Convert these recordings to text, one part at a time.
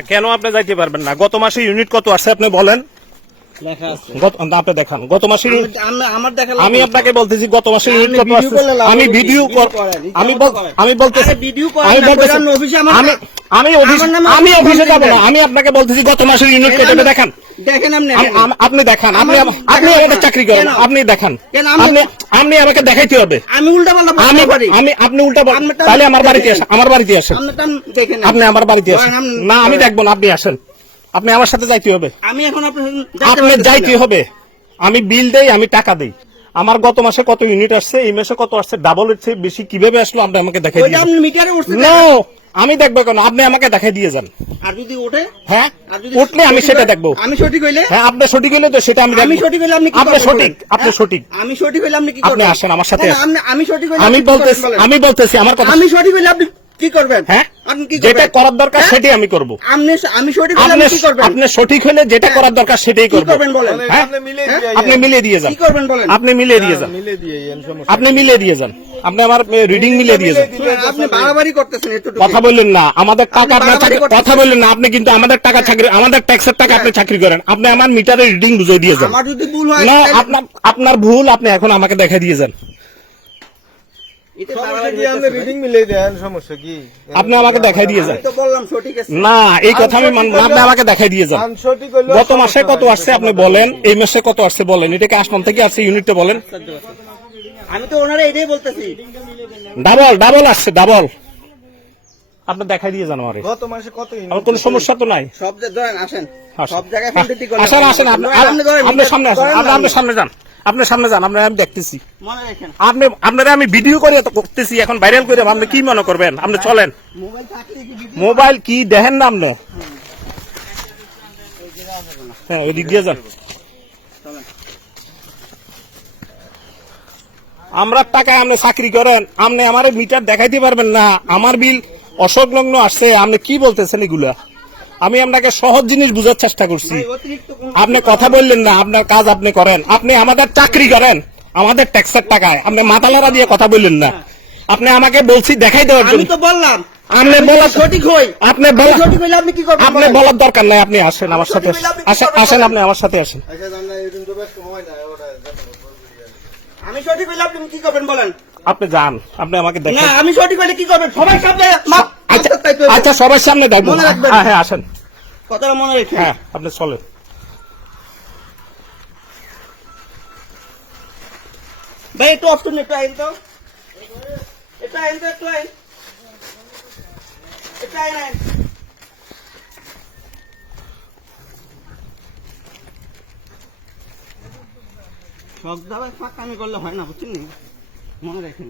কেন আপনি যাইতে পারবেন না? গত মাসে ইউনিট কত আসছে আপনি বলেন? আপনি দেখান। গত মাসে আমি- আপনাকে বলতেছি গত মাসে আমি ভিডিও আমি। আমি বলতেছি আমি আমি অফিস যাব না। আমি আপনাকে বলতেছি মাসের ইউনিট কত এটা দেখান। আপনি দেখান। আপনি আপনি আমাদের চাকরি করেন। আপনি দেখান। আপনি আপনি আমাকে দেখাইতে হবে। আমি উল্টা আমি আমি আপনি উল্টা তাহলে আমার বাড়িতে আসেন। আমার বাড়িতে আসেন। আপনি আমার বাড়িতে আসেন। না আমি দেখব না। আপনি আসেন। আপনি আমার সাথে যাইতে হবে। আমি এখন আপনার আপনি যাইতে হবে। আমি বিল দেই আমি টাকা দেই। আমার গত মাসে কত ইউনিট আসছে এই মাসে কত আসছে ডাবল এর চেয়ে বেশি কীভাবে আসলো আপনি আমাকে দেখাই দিয়ে আপনি মিটারে উঠছে নো আমি দেখব কেন? আপনি আমাকে দেখাই দিয়ে যান। আর যদি ওঠে? হ্যাঁ? আর যদি উঠলে আমি সেটা হয়- দেখব। আমি সঠিক হইলে? হ্যাঁ আপনি সঠিক হইলে তো সেটা আমি আমি সঠিক হইলে আপনি কি আপনি সঠিক বলেন? আপনি হ্যাঁ? সঠিক। আমি সঠিক হইলে আপনি কি আপনি আসেন, আমার সাথে। আমি সঠিক হইলে আমি বলতেছি আমি বলতেছি আমার কথা আমি সঠিক হইলে আপনি কি করবেন? হ্যাঁ? আপনি যেটা করার দরকার হ্যাঁ? সেটাই আমি করব। আপনি আমি সঠিক হইলে আপনি আপনি কি করবেন? আপনি সঠিক হলে যেটা হ্যাঁ। করার দরকার সেটাই করবেন বলেন? হ্যাঁ? আপনি মিলে? দিয়ে মিলিয়ে দিয়ে যান। কি করবেন বলেন? আপনি মিলিয়ে দিয়ে যান। মিলে দিয়ে আপনি মিলিয়ে দিয়ে যান। আপনি আমার রিডিং মিলিয়ে দিয়ে যান। আপনি বাড়াবাড়ি করতেছেন একটু কথা বললেন না। আমাদের টাকা আপনার চাকরি কথা বললেন না। আপনি কিন্তু আমাদের টাকা চাকরি আমাদের ট্যাক্সের টাকা আপনি চাকরি করেন। আপনি আমার মিটারের রিডিং বুঝিয়ে দিয়ে যান। আমার যদি ভুল হয় না আপনার আপনার ভুল আপনি এখন আমাকে দেখা দিয়ে যান এটা সমস্যা বাড়াবাড়ি কি আপনি হইতেছে, রিডিং মিলে দেন সমস্যা কি? আপনি আমাকে দেখাই দিয়ে যান। আমি তো বললাম সঠিক আছে। না এই কথা আমি আপনি আমাকে দেখাই দিয়ে যান। গত মাসে কত আসছে আপনি বলেন? এই মাসে কত আসছে বলেন? এটাকে আসমান থেকে আসছে ইউনিটটা বলেন? আমি তো ওনারা এটাই বলতেছি। ডাবল ডাবল আসছে ডাবল। আপনি দেখাই দিয়ে যান আমারে। গত মাসে কত আমার কোনো সমস্যা তো নাই। সব জায়গায় ধরেন আসেন। আসেন। সব জায়গায় আসেন আসেন আপনি ধরেন, আপনি ধরেন, আপনি সামনে আসেন আপনি আপনার সামনে যান। আপনার সামনে যান আপনার আমি দেখতেছি। আপনি আপনারা আমি ভিডিও করে করতেছি এখন ভাইরাল করে আপনি কি মনে করবেন? আপনি চলেন। মোবাইল কি দেখেন না আপনি? হ্যাঁ ওই দিক দিয়ে যান। আমরা টাকা আপনি চাকরি করেন আপনি আমার মিটার দেখাইতে পারবেন না আমার বিল অসংলগ্ন আসছে আপনি কি বলতেছেন এগুলা? আমি আপনাকে সহজ জিনিস বোঝার চেষ্টা করছি। আপনি কথা বললেন না আপনার কাজ আপনি করেন। আপনি আমাদের চাকরি করেন আমাদের ট্যাক্সের টাকায়। আপনি মাতালারা দিয়ে কথা বললেন না। আপনি আমাকে বলছি দেখাই দেওয়ার আমি জন্য। তো বললাম আপনি আমি বলা সঠিক হই। আপনি বলা সঠিক হইলে আপনি কি করবেন আপনি বলার দরকার নাই আপনি আসেন আমার সাথে সঠিক হইলে আপনি কি আসেন আসেন আপনি আমার সাথে আসেন। জানা এদিন তো ব্যস্ত না ওটা আমি সঠিক হইলে আপনি কি করবেন বলেন? আপনি যান আপনি আমাকে না আমি সঠিক হইলে কি করবেন? সবাই মাপ- আচ্ছা। আচ্ছা সবার সামনে দেখব। হ্যাঁ হ্যাঁ আসেন। কথাটা মনে রেখে। হ্যাঁ আপনি চলেন। ভাই একটু অফ করুন একটু আইন তো একটু আইন তো একটু আইন। একটু আইন আইন। সব জায়গায় ফাঁকামি করলে হয় না বুঝছেন মনে রাখেন।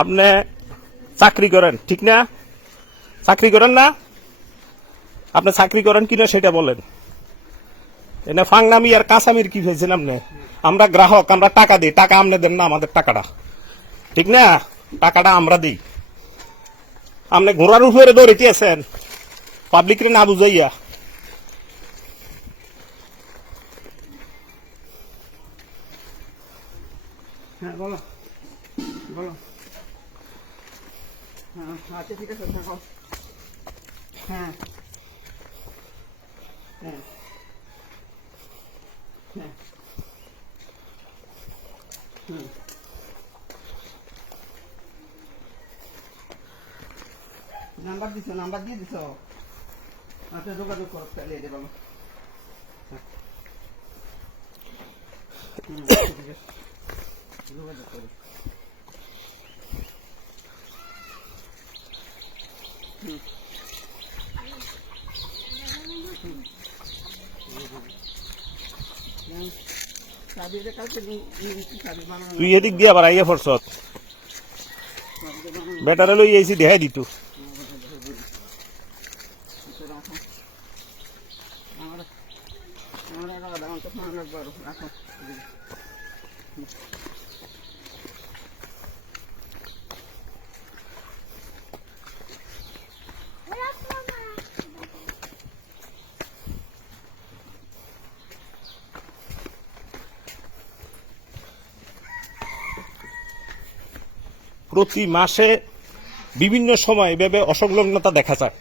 আপনি চাকরি করেন, ঠিক না? চাকরি করেন না? আপনি চাকরি করেন কিনা সেটা বলেন। এনে ফাংনামি আর কাঁচামির কি হয়েছেন আপনি? আমরা গ্রাহক, আমরা টাকা দিই। টাকা আপনি দেন না, আমাদের টাকাটা। ঠিক না? টাকাটা আমরা দিই। আপনি ঘোড়ার উপরে দৌড়িতে আছেন পাবলিকরে না বুঝাইয়া। হ্যাঁ বলো। বলো। হ্যাঁ আচ্ছা ঠিক আছে, থাকো। হ্যাঁ। হ্যাঁ। হ্যাঁ। নাম্বার দিছো, নাম্বার দিয়ে দিছো? আচ্ছা যোগাযোগ করো, তাহলে এটা আছে। যোগাযোগ করো চাবি এটা কালকে নিয়ে নিচ্ছি, চাবি বানানো তুই এদিক দিয়ে আবার আইয়া ফরছত বেটারে লই আইসি দেখাই দিতু আমার আমার রাখো প্রতি মাসে বিভিন্ন সময় এভাবে অসংলগ্নতা দেখা যায়।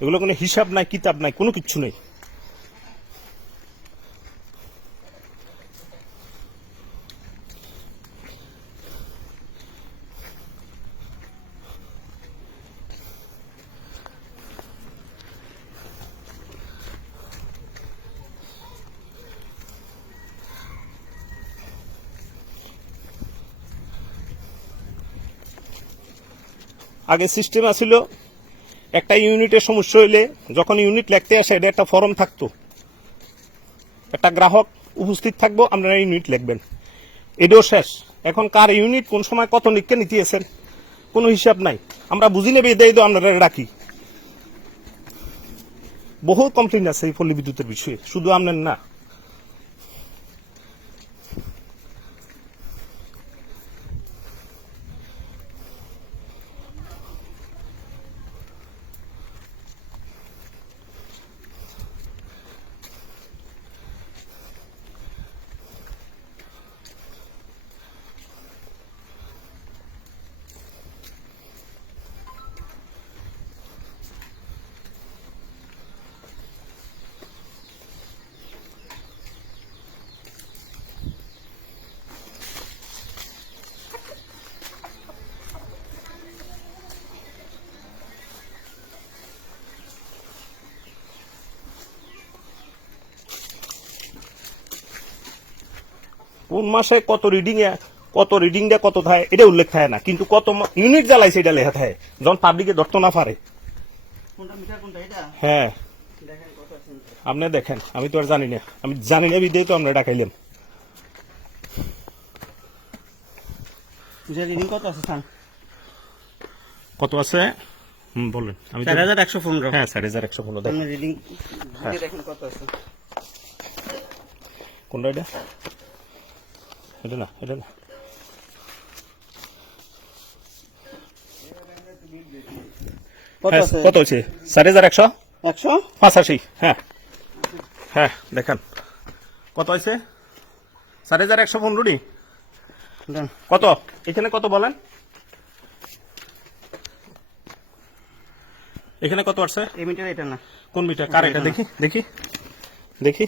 এগুলো কোনো হিসাব নাই, কিতাব নাই, কোনো কিছু নেই। আগে সিস্টেম আছিল, একটা ইউনিটের সমস্যা হইলে যখন ইউনিট লিখতে আসে, এটা একটা ফর্ম থাকতো। একটা গ্রাহক উপস্থিত থাকব, আপনারা ইউনিট লিখবেন। এটাও শেষ। এখন কার ইউনিট কোন সময় কত লিখকে নিতেছেন কোনো হিসাব নাই। আমরা বুঝি নেবে এটাই তো আপনারা রাখি বহু কমপ্লেন আছে এই পল্লী বিদ্যুতের বিষয়ে। শুধু আপনার না কোন মাসে কত রিডিং এ কত রিডিং দেয় কত থাকে এটা উল্লেখ থাকে না। কিন্তু কত ইউনিট জ্বালাইছে এটা লেখা থাকে। যখন পাবলিকে ধরতে না পারে। হ্যাঁ। আপনি দেখেন আমি তো আর জানি না। আমি জানি না বিদেই তো আমরা ডাকাইলাম কত আছে কত আছে? বলেন। আমি চার হাজার একশো পনেরো। হ্যাঁ চার হাজার একশো পনেরো দেখেন। আপনি রিডিং দেখেন কত আছে। কোনটা এটা? এটা না এটা না কত হ্যাঁ, হচ্ছে চার হাজার একশো? একশো? পঁচাশি হ্যাঁ। হ্যাঁ দেখান। কত হয়েছে? চার হাজার একশো পনেরোটি কত? এখানে কত বলেন? এখানে কত আসছে এই মিটার এটা না। কোন মিটার? কার এটা দেখি দেখি। দেখি।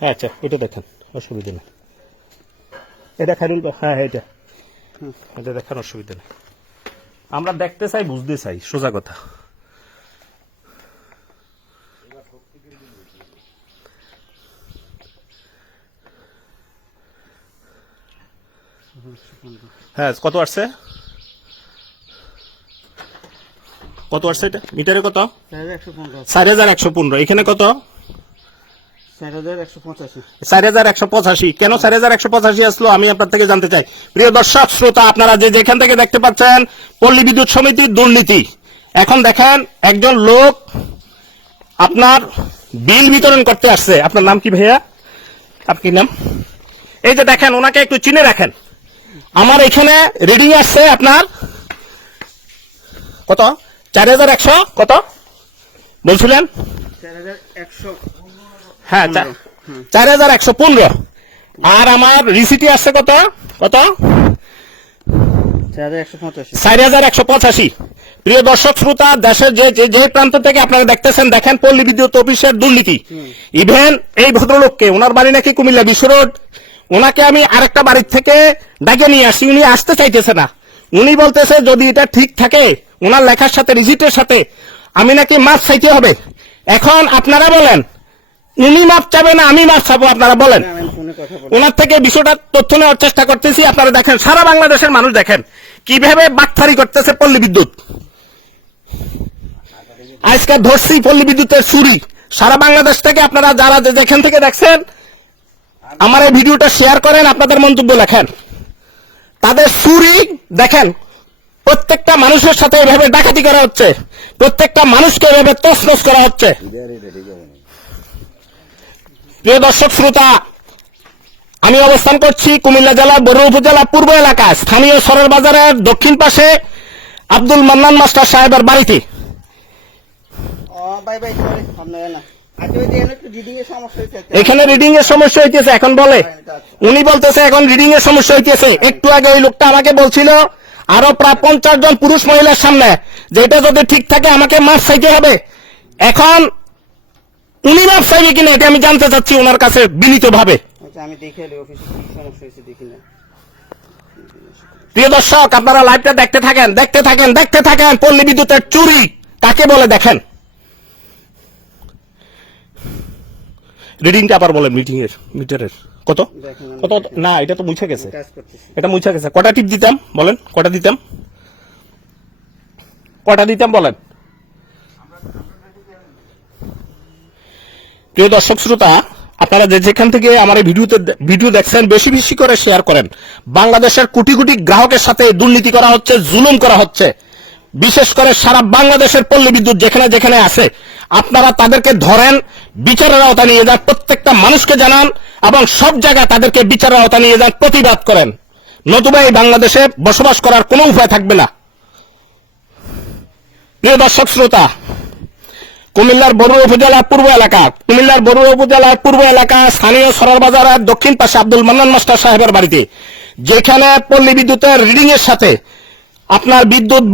হ্যাঁ আচ্ছা এটা দেখেন। অসুবিধা নেই। এটা খাইরুল হ্যাঁ এটা এটা দেখার অসুবিধা নেই। আমরা দেখতে চাই বুঝতে চাই সোজা কথা। হ্যাঁ কত আসছে? কত আসছে এটা? মিটারে কত? চার হাজার একশো পনেরো। এখানে কত? চার হাজার একশো পঁচাশি। কেন চার হাজার একশো পঁচাশি আসলো? আমি আপনার থেকে জানতে চাই। প্রিয় দর্শক শ্রোতা আপনারা যে যেখান থেকে দেখতে পাচ্ছেন পল্লী বিদ্যুৎ সমিতির দুর্নীতি। এখন দেখেন একজন লোক আপনার বিল বিতরণ করতে আসছে। আপনার নাম কি ভাইয়া? আপনি নাম? এই যে দেখেন ওনাকে একটু চিনে রাখেন। আমার এখানে রিডিং আসছে আপনার কত? চার হাজার একশো কত? বলছিলেন? চার হাজার একশো হ্যাঁ চার হাজার একশো পনেরো। আর আমার রিসিটি আসছে কত? কত? চার হাজার একশো পঁচাশি। প্রিয় দর্শক শ্রোতা দেশের যে যে- যে প্রান্ত থেকে আপনারা দেখতেছেন দেখেন পল্লী বিদ্যুৎ অফিসের দুর্নীতি। ইভেন এই ভদ্রলোককে ওনার বাড়ি নাকি কুমিল্লা বিশ্ব রোড। ওনাকে আমি আরেকটা বাড়ির থেকে ডাকে নিয়ে আসি উনি আসতে চাইতেছে না। উনি বলতেছে যদি এটা ঠিক থাকে ওনার লেখার সাথে রিজিটের সাথে আমি নাকি মাছ চাইতে হবে। এখন আপনারা বলেন উনি মাপ চাবে না আমি মাপ চাবো আপনারা বলেন। ওনার থেকে বিষয়টা তথ্য নেওয়ার চেষ্টা করতেছি আপনারা দেখেন সারা বাংলাদেশের মানুষ দেখেন কীভাবে বাটফারি করতেছে পল্লী বিদ্যুৎ। আজকে ধরছি পল্লী বিদ্যুতের চুরি সারা বাংলাদেশ থেকে আপনারা যারা যেখান থেকে দেখছেন আমার এই ভিডিওটা শেয়ার করেন আপনাদের মন্তব্য লেখেন। তাদের চুরি দেখেন প্রত্যেকটা মানুষের সাথে এভাবে ডাকাতি করা হচ্ছে প্রত্যেকটা মানুষকে এভাবে তছনছ করা হচ্ছে। প্রিয় দর্শক শ্রোতা আমি অবস্থান করছি কুমিল্লা জেলার বড় উপজেলা পূর্ব এলাকায় স্থানীয় সরের বাজারের দক্ষিণ পাশে আব্দুল মান্নান মাস্টার সাহেবের বাড়িতে। সমস্যা এখানে রিডিং এর সমস্যা হইতেছে এখন বলে। উনি বলতেছে এখন রিডিং এর সমস্যা হইতেছে। একটু আগে ওই লোকটা আমাকে বলছিল আরও প্রায় পঞ্চাশ জন পুরুষ মহিলার সামনে যে এটা যদি ঠিক থাকে আমাকে মাছ চাইতে হবে। এখন উনি চাইবে কিনা এটা আমি জানতে চাচ্ছি ওনার কাছে বিনীত ভাবে আচ্ছা আমি দেখে অফিসে কি সমস্যা হয়েছে দেখি না। প্রিয় দর্শক আপনারা লাইভটা দেখতে থাকেন দেখতে থাকেন দেখতে থাকেন পল্লী বিদ্যুতের চুরি কাকে বলে দেখেন? রিডিংটা আবার বলেন মিটিং এর মিটারের। কত? কত? না এটা তো মুছে গেছে। এটা মুছে গেছে। কটা টিপ দিতাম বলেন? কটা দিতাম? কটা দিতাম বলেন? প্রিয় দর্শক শ্রোতা, আপনারা যেখান থেকে আমার এই ভিডিওতে ভিডিও দেখছেন, বেশি বেশি করে শেয়ার করেন। বাংলাদেশের কোটি কোটি গ্রাহকের সাথে দুর্নীতি করা হচ্ছে, জুলুম করা হচ্ছে। বিশেষ করে সারা বাংলাদেশের পল্লী বিদ্যুৎ যেখানে যেখানে আছে, আপনারা তাদেরকে ধরেন, বিচারের আওতা নিয়ে যান, প্রত্যেকটা মানুষকে জানান এবং সব জায়গায় তাদেরকে বিচারের আওতা নিয়ে যান, প্রতিবাদ করেন। নতুবা এই বাংলাদেশে বসবাস করার কোনো উপায় থাকবে না। প্রিয় দর্শক শ্রোতা কুমিল্লার বড়ুয়া উপজেলার পূর্ব এলাকা। কুমিল্লার বড়ুয়া উপজেলার পূর্ব এলাকা স্থানীয় সরার বাজারের দক্ষিণ পাশে আব্দুল মান্নান মাস্টার সাহেবের বাড়িতে। যেখানে পল্লী বিদ্যুতের রিডিং এর সাথে আপনার বিদ্যুৎ